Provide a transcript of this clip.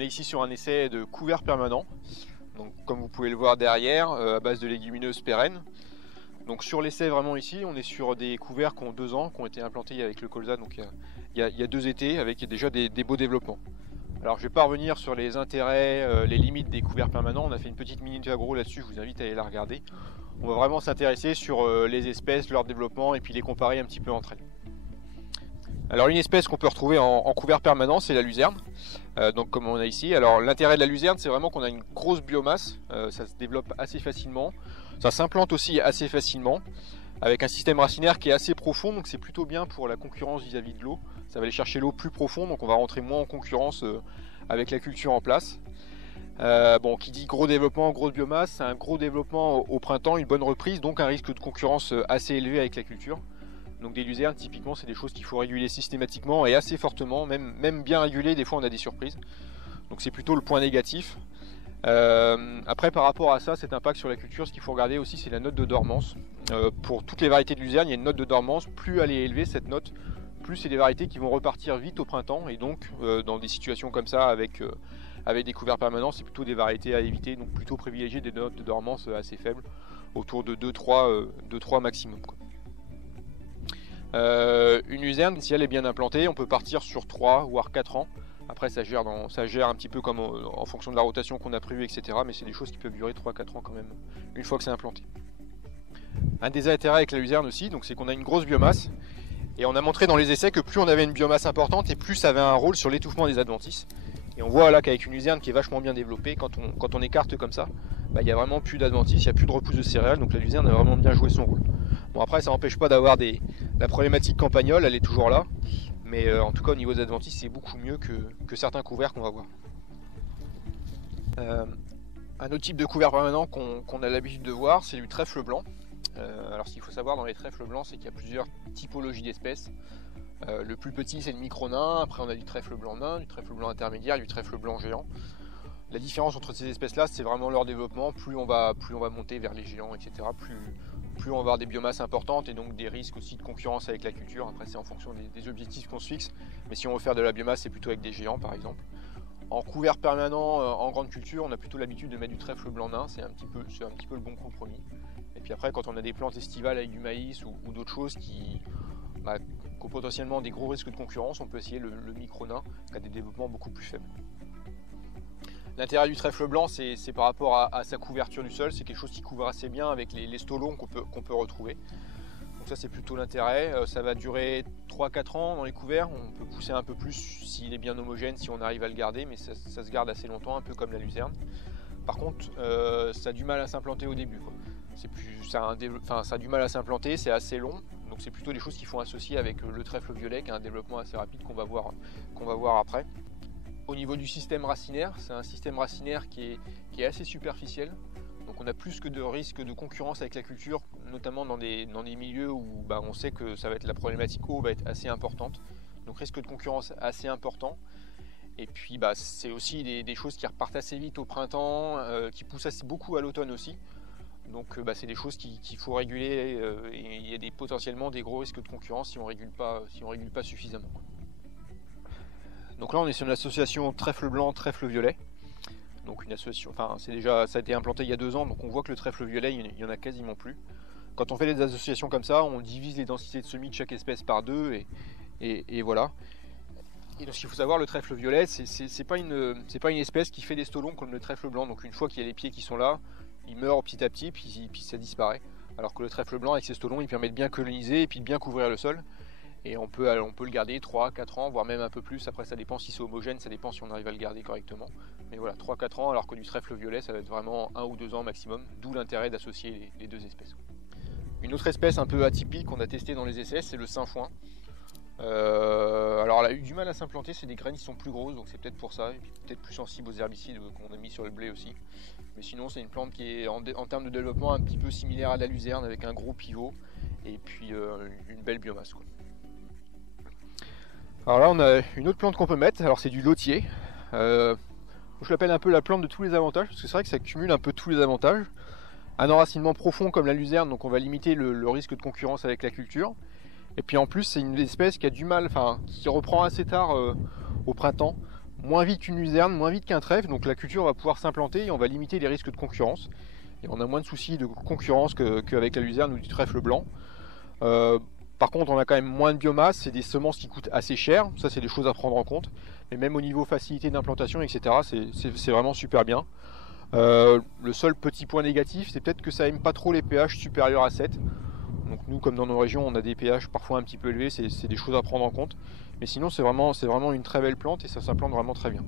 on est ici sur un essai de couvert permanent. Donc, comme vous pouvez le voir derrière, à base de légumineuses pérennes. Donc sur l'essai vraiment ici, on est sur des couverts qui ont 2 ans, qui ont été implantés avec le colza, donc il y a 2 étés, avec déjà des beaux développements. Alors je ne vais pas revenir sur les intérêts, les limites des couverts permanents, on a fait une petite minute agro là-dessus, je vous invite à aller la regarder. On va vraiment s'intéresser sur les espèces, leur développement et puis les comparer un petit peu entre elles. Alors une espèce qu'on peut retrouver en couvert permanent, c'est la luzerne, donc comme on a ici. Alors l'intérêt de la luzerne, c'est vraiment qu'on a une grosse biomasse, ça se développe assez facilement. Ça s'implante aussi assez facilement, avec un système racinaire qui est assez profond, donc c'est plutôt bien pour la concurrence vis-à-vis de l'eau. Ça va aller chercher l'eau plus profonde, donc on va rentrer moins en concurrence avec la culture en place. Bon, qui dit gros développement, grosse biomasse, c'est un gros développement au printemps, une bonne reprise, donc un risque de concurrence assez élevé avec la culture. Donc des luzernes, typiquement, c'est des choses qu'il faut réguler systématiquement et assez fortement, même bien régulé, des fois on a des surprises. Donc c'est plutôt le point négatif. Après par rapport à ça, cet impact sur la culture, ce qu'il faut regarder aussi c'est la note de dormance. Pour toutes les variétés de luzerne, il y a une note de dormance, plus elle est élevée cette note, plus c'est des variétés qui vont repartir vite au printemps, et donc dans des situations comme ça avec des couverts permanents, c'est plutôt des variétés à éviter, donc plutôt privilégier des notes de dormance assez faibles, autour de 2-3 maximum, quoi. Une luzerne, si elle est bien implantée, on peut partir sur 3 voire 4 ans. Après ça gère un petit peu comme en fonction de la rotation qu'on a prévue, etc. Mais c'est des choses qui peuvent durer 3-4 ans quand même, une fois que c'est implanté. Un des intérêts avec la luzerne aussi, c'est qu'on a une grosse biomasse. Et on a montré dans les essais que plus on avait une biomasse importante et plus ça avait un rôle sur l'étouffement des adventices. Et on voit là qu'avec une luzerne qui est vachement bien développée, quand on écarte comme ça, il n'y a vraiment plus d'adventices, il n'y a plus de repousse de céréales, donc la luzerne a vraiment bien joué son rôle. Bon après ça n'empêche pas d'avoir la problématique campagnole, elle est toujours là. Mais en tout cas au niveau des adventices c'est beaucoup mieux que certains couverts qu'on va voir. Un autre type de couvert permanent qu'on a l'habitude de voir, c'est du trèfle blanc. Alors ce qu'il faut savoir dans les trèfles blancs, c'est qu'il y a plusieurs typologies d'espèces. Le plus petit c'est le micro-nain, après on a du trèfle blanc nain, du trèfle blanc intermédiaire, du trèfle blanc géant. La différence entre ces espèces là, c'est vraiment leur développement. Plus on va monter vers les géants, etc., plus on va avoir des biomasses importantes et donc des risques aussi de concurrence avec la culture. Après c'est en fonction des objectifs qu'on se fixe, mais si on veut faire de la biomasse, c'est plutôt avec des géants par exemple. En couvert permanent, en grande culture, on a plutôt l'habitude de mettre du trèfle blanc nain, c'est un petit peu le bon compromis. Et puis après, quand on a des plantes estivales avec du maïs ou d'autres choses qui ont potentiellement des gros risques de concurrence, on peut essayer le micro-nain qui a des développements beaucoup plus faibles. L'intérêt du trèfle blanc, c'est par rapport à sa couverture du sol, c'est quelque chose qui couvre assez bien avec les stolons qu'on peut retrouver. Donc ça c'est plutôt l'intérêt, ça va durer 3-4 ans dans les couverts, on peut pousser un peu plus s'il est bien homogène, si on arrive à le garder, mais ça se garde assez longtemps, un peu comme la luzerne. Par contre, ça a du mal à s'implanter au début, quoi. Ça a du mal à s'implanter, c'est assez long, donc c'est plutôt des choses qu'il faut associer avec le trèfle violet qui a un développement assez rapide qu'on va voir après. Au niveau du système racinaire, c'est un système racinaire qui est assez superficiel, donc on a plus que de risques de concurrence avec la culture, notamment dans des milieux où on sait que la problématique eau va être assez importante, donc risque de concurrence assez important. Et puis c'est aussi des choses qui repartent assez vite au printemps, qui poussent assez beaucoup à l'automne aussi. Donc c'est des choses qu'il faut réguler, et il y a potentiellement des gros risques de concurrence si on régule pas suffisamment, quoi. Donc là on est sur une association trèfle blanc, trèfle violet. Donc une association, ça a été implanté il y a 2 ans, donc on voit que le trèfle violet il y en a quasiment plus. Quand on fait des associations comme ça, on divise les densités de semis de chaque espèce par 2 et voilà. Et donc ce qu'il faut savoir, le trèfle violet, c'est pas une espèce qui fait des stolons comme le trèfle blanc. Donc une fois qu'il y a les pieds qui sont là, il meurt petit à petit, puis ça disparaît. Alors que le trèfle blanc avec ses stolons, il permet de bien coloniser et puis de bien couvrir le sol. Et on peut le garder 3-4 ans, voire même un peu plus. Après ça dépend si c'est homogène, ça dépend si on arrive à le garder correctement. Mais voilà, 3-4 ans, alors que du trèfle violet, ça va être vraiment 1 ou 2 ans maximum. D'où l'intérêt d'associer les 2 espèces. Une autre espèce un peu atypique qu'on a testée dans les essais, c'est le sainfoin. Alors elle a eu du mal à s'implanter, c'est des graines qui sont plus grosses, donc c'est peut-être pour ça, et puis peut-être plus sensible aux herbicides qu'on a mis sur le blé aussi. Mais sinon c'est une plante qui est en termes de développement un petit peu similaire à la luzerne, avec un gros pivot et puis une belle biomasse, quoi. Alors là on a une autre plante qu'on peut mettre, alors c'est du lotier. Je l'appelle un peu la plante de tous les avantages, parce que c'est vrai que ça cumule un peu tous les avantages. Un enracinement profond comme la luzerne, donc on va limiter le risque de concurrence avec la culture. Et puis en plus c'est une espèce qui a du mal, qui reprend assez tard au printemps. moins vite qu'une luzerne, moins vite qu'un trèfle, donc la culture va pouvoir s'implanter et on va limiter les risques de concurrence. Et on a moins de soucis de concurrence qu'avec la luzerne ou du trèfle blanc. Par contre, on a quand même moins de biomasse, c'est des semences qui coûtent assez cher, ça c'est des choses à prendre en compte. Mais même au niveau facilité d'implantation, etc., c'est vraiment super bien. Le seul petit point négatif, c'est peut-être que ça aime pas trop les pH supérieurs à 7. Donc nous, comme dans nos régions, on a des pH parfois un petit peu élevés, c'est des choses à prendre en compte. Mais sinon, c'est vraiment une très belle plante et ça s'implante vraiment très bien.